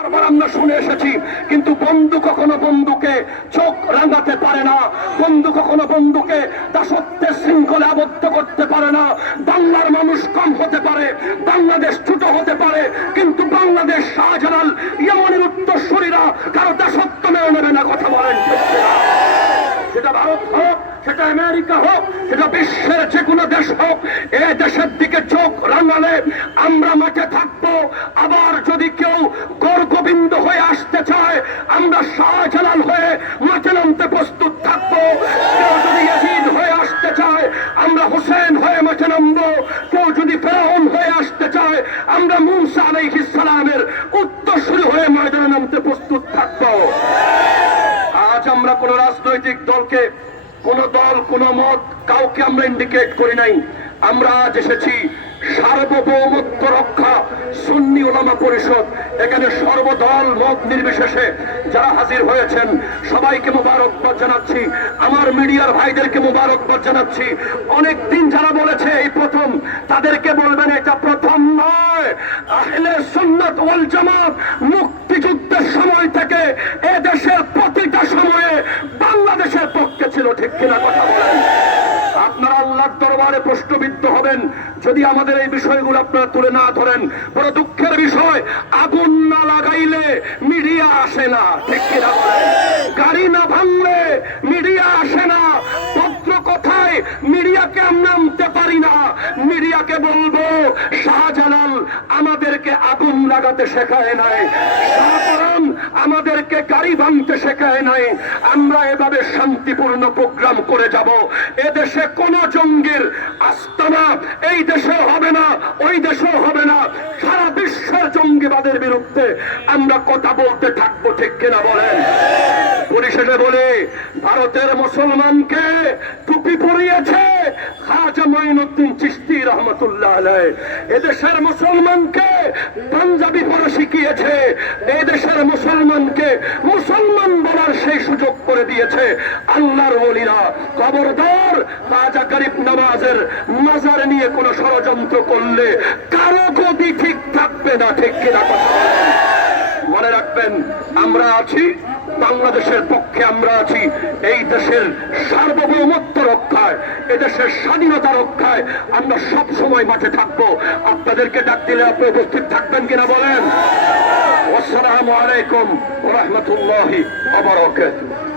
বারবার আমরা শুনে এসেছি, কিন্তু বন্ধু কখনো বন্ধুকে চোখ রাঙাতে পারে না, বন্ধু কখনো বন্ধুকে দাসত্বের শৃঙ্খলে আবদ্ধ করতে পারে না। বাংলার মানুষ কম হতে পারে, বাংলাদেশ ছোট হতে পারে, কিন্তু বাংলাদেশ শাহজালাল ইয়ামানের উত্তরসূরিরা কারও দাসত্ব মেনে নেবে না, কথা বলেন। সেটা ভারত হোক, সেটা আমেরিকা হোক, সেটা বিশ্বের যে কোনো দেশ হোক, এ দেশের দিকে চোখ রাঙালে আমরা শাহজালাল হয়ে মাঠে নামতে প্রস্তুত থাকব। কেউ যদি ইয়াজিদ হয়ে আসতে চায়, আমরা হোসেন হয়ে মাঠে নামবো। কেউ যদি ফেরাউন হয়ে আসতে চায়, আমরা মুসা আলাইহিস সালামের উত্তরসূরি হয়ে ময়দানে নামতে প্রস্তুত থাকব। আজ আমরা কোন রাজনৈতিক দলকে, কোন দল, কোন মত কাউকে আমরা ইন্ডিকেট করি নাই। আমরা আজ এসেছি সার্বভৌমত্ব রক্ষা ওলামা পরিষদ, এখানে সর্বদল মত নির্বিশেষে যারা হাজির হয়েছেন, সবাইকে মোবারকবাদ জানাচ্ছি, আমার মিডিয়ার ভাইদেরকে মোবারকবাদ জানাচ্ছি। অনেক দিন যারা বলেছে এই প্রথম, তাদেরকে বলবেন এটা প্রথম নয়। আহলে সুন্নাত ওয়াল জামাত মুক্তিযুদ্ধের সময় থেকে এ দেশের প্রতিটা সময়ে বাংলাদেশের পক্ষে ছিল, ঠিক কিনা আল্লাহর প্রশ্নবিদ্ধ হবেন যদি আমাদের এই বিষয়গুলো আপনারা তুলে না ধরেন। বড় দুঃখের বিষয়, আগুন না লাগাইলে মিডিয়া আসে না। ঠিক কিনা? গাড়ি না ভাঙলে মিডিয়া আসে না। পত্র কথায় মিডিয়াকে আমরা আনতে পারি না। মিডিয়াকে বলব, শাহজালাল আমাদেরকে আগুন লাগাতে শেখায় নাই। গাড়ি ভাঙতে শেখায় নাই, আমরা এভাবে শান্তিপূর্ণ প্রোগ্রাম করে যাব। এদেশে কোন জঙ্গির আস্তানা, এই দেশে হবে না, ওই দেশেও হবে না। সারা বিশ্বের জঙ্গিবাদের বিরুদ্ধে আমরা কথা বলতে থাকব, ঠিক কিনা বলেন? পরিশেষে বলে, ভারতের মুসলমানকে চিস্তি রহমতুল্লাহ আলাই এদেশের মুসলমানকে পাঞ্জাবি পড়া শিখিয়েছে। এদেশের মুসলমানকে মুসলমান বলার সেই সুযোগ করে দিয়েছে আল্লাহর গরিব নামাজের মাজার নিয়ে কোনো ষড়যন্ত্র করলে কারও গতি ঠিক থাকবে না, ঠিক কিনা কথা মনে রাখবেন, আমরা আছি বাংলাদেশের পক্ষে আমরা আছি, এই দেশের সার্বভৌমত্ব রক্ষায়, এদেশের স্বাধীনতা রক্ষায় আমরা সব সময় মাঠে থাকব। আপনাদেরকে ডাক দিলে আপনি উপস্থিত থাকবেন কিনা বলেন? আসসালামু আলাইকুম রহমতুল্লাহ আবার